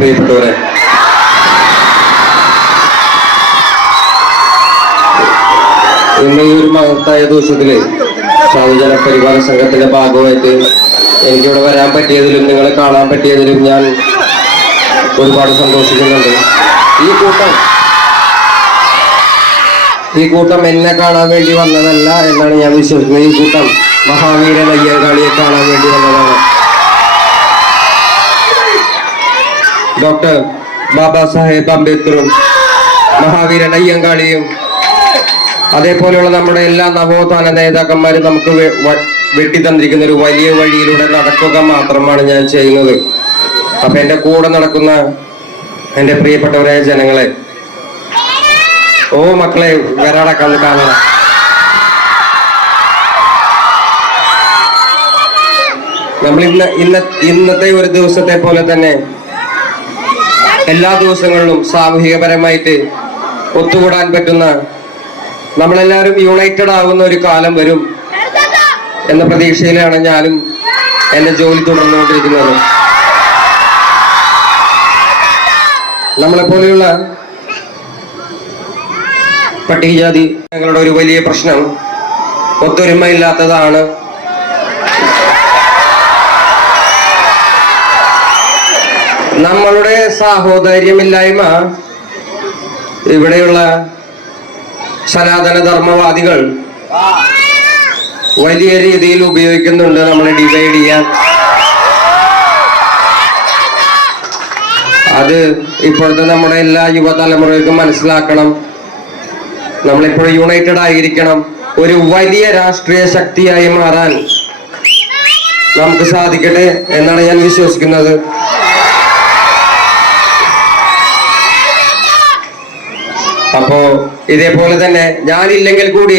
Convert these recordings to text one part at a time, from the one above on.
പ്രിയപ്പെട്ടവരെ. ഇന്ന് ഈ ഒരു മഹത്തായ ദിവസത്തിൽ സാധുജന പരിപാല സംഘത്തിന്റെ ഭാഗമായിട്ട് എനിക്കിവിടെ വരാൻ പറ്റിയതിലും നിങ്ങളെ കാണാൻ പറ്റിയതിലും ഞാൻ ഒരുപാട് സന്തോഷിക്കുന്നുണ്ട്. ഈ കൂട്ടം ഈ കൂട്ടം എന്നെ കാണാൻ വേണ്ടി വന്നതല്ല എന്നാണ് ഞാൻ വിശ്വസിക്കുന്നത്. ഈ കൂട്ടം മഹാവീരൻ അയ്യങ്കാളിയെ കാണാൻ വേണ്ടി വന്നതാണ് ഡോക്ടർ ബാബാ സാഹേബ് അംബേദ്കറും മഹാവീരൻ അയ്യങ്കാളിയും അതേപോലെയുള്ള നമ്മുടെ എല്ലാ നവോത്ഥാന നേതാക്കന്മാരും നമുക്ക് വെട്ടിത്തന്നിരിക്കുന്ന ഒരു വലിയ വഴിയിലൂടെ നടക്കുക മാത്രമാണ് ഞാൻ ചെയ്യുന്നത്. അപ്പൊ എന്റെ കൂടെ നടക്കുന്ന എന്റെ പ്രിയപ്പെട്ടവരായ ജനങ്ങളെ ഓ മക്കളെ വരാടക്കാൻ കാണണം നമ്മൾ ഇന്ന് ഇന്ന ഇന്നത്തെ ഒരു ദിവസത്തെ പോലെ തന്നെ എല്ലാ ദിവസങ്ങളിലും സാമൂഹികപരമായിട്ട് ഒത്തുകൂടാൻ പറ്റുന്ന നമ്മളെല്ലാവരും യുണൈറ്റഡ് ആവുന്ന ഒരു കാലം വരും എന്ന പ്രതീക്ഷയിലാണ് ഞാനും എന്റെ ജോലി തുടർന്നുകൊണ്ടിരിക്കുന്നത്. നമ്മളെ പോലെയുള്ള പട്ടികജാതി ഞങ്ങളുടെ ഒരു വലിയ പ്രശ്നം ഒത്തൊരുമ നമ്മളുടെ സാഹോദര്യമില്ലായ്മ ഇവിടെയുള്ള സനാതന ധർമ്മവാദികൾ വലിയ രീതിയിൽ ഉപയോഗിക്കുന്നുണ്ട് നമ്മളെ ഡിവൈഡ് ചെയ്യാൻ. അത് ഇപ്പോഴത്തെ നമ്മുടെ എല്ലാ യുവതലമുറയ്ക്കും മനസ്സിലാക്കണം. നമ്മളിപ്പോഴും യുണൈറ്റഡ് ആയിരിക്കണം. ഒരു വലിയ രാഷ്ട്രീയ ശക്തിയായി മാറാൻ നമുക്ക് സാധിക്കട്ടെ എന്നാണ് ഞാൻ വിശ്വസിക്കുന്നത്. അപ്പോ ഇതേപോലെ തന്നെ ഞാനില്ലെങ്കിൽ കൂടി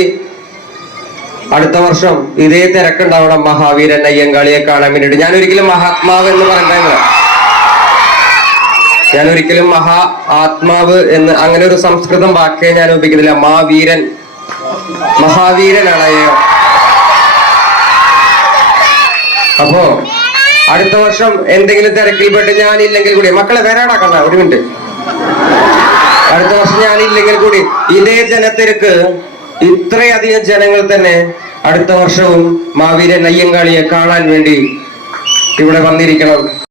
അടുത്ത വർഷം ഇതേ തിരക്കുണ്ടാവണം മഹാവീരൻ അയ്യങ്കാളിയെ കാണാൻ വേണ്ടിയിട്ട്. ഞാൻ ഒരിക്കലും മഹാത്മാവ് എന്ന് പറയണ്ടല്ല ഞാൻ ഒരിക്കലും മഹാ ആത്മാവ് എന്ന് അങ്ങനെ ഒരു സംസ്കൃതം വാക്കേ ഞാൻ ഉപയോഗിക്കുന്നില്ല. മഹാവീരൻ മഹാവീരനാണ് അയ്യോ. അപ്പോ അടുത്ത വർഷം എന്തെങ്കിലും തിരക്കിൽപ്പെട്ട് ഞാനില്ലെങ്കിൽ കൂടി. മക്കളെ വരാടാക്കണ്ട ഒരു മിനിറ്റ്. അടുത്ത വർഷം ഞാനില്ലെങ്കിൽ കൂടി ഇതേ ജനത്തിരക്ക് ഇത്രയധികം ജനങ്ങൾ തന്നെ അടുത്ത വർഷവും മാവീരൻ അയ്യങ്കാളിയെ കാണാൻ വേണ്ടി ഇവിടെ വന്നിരിക്കണം.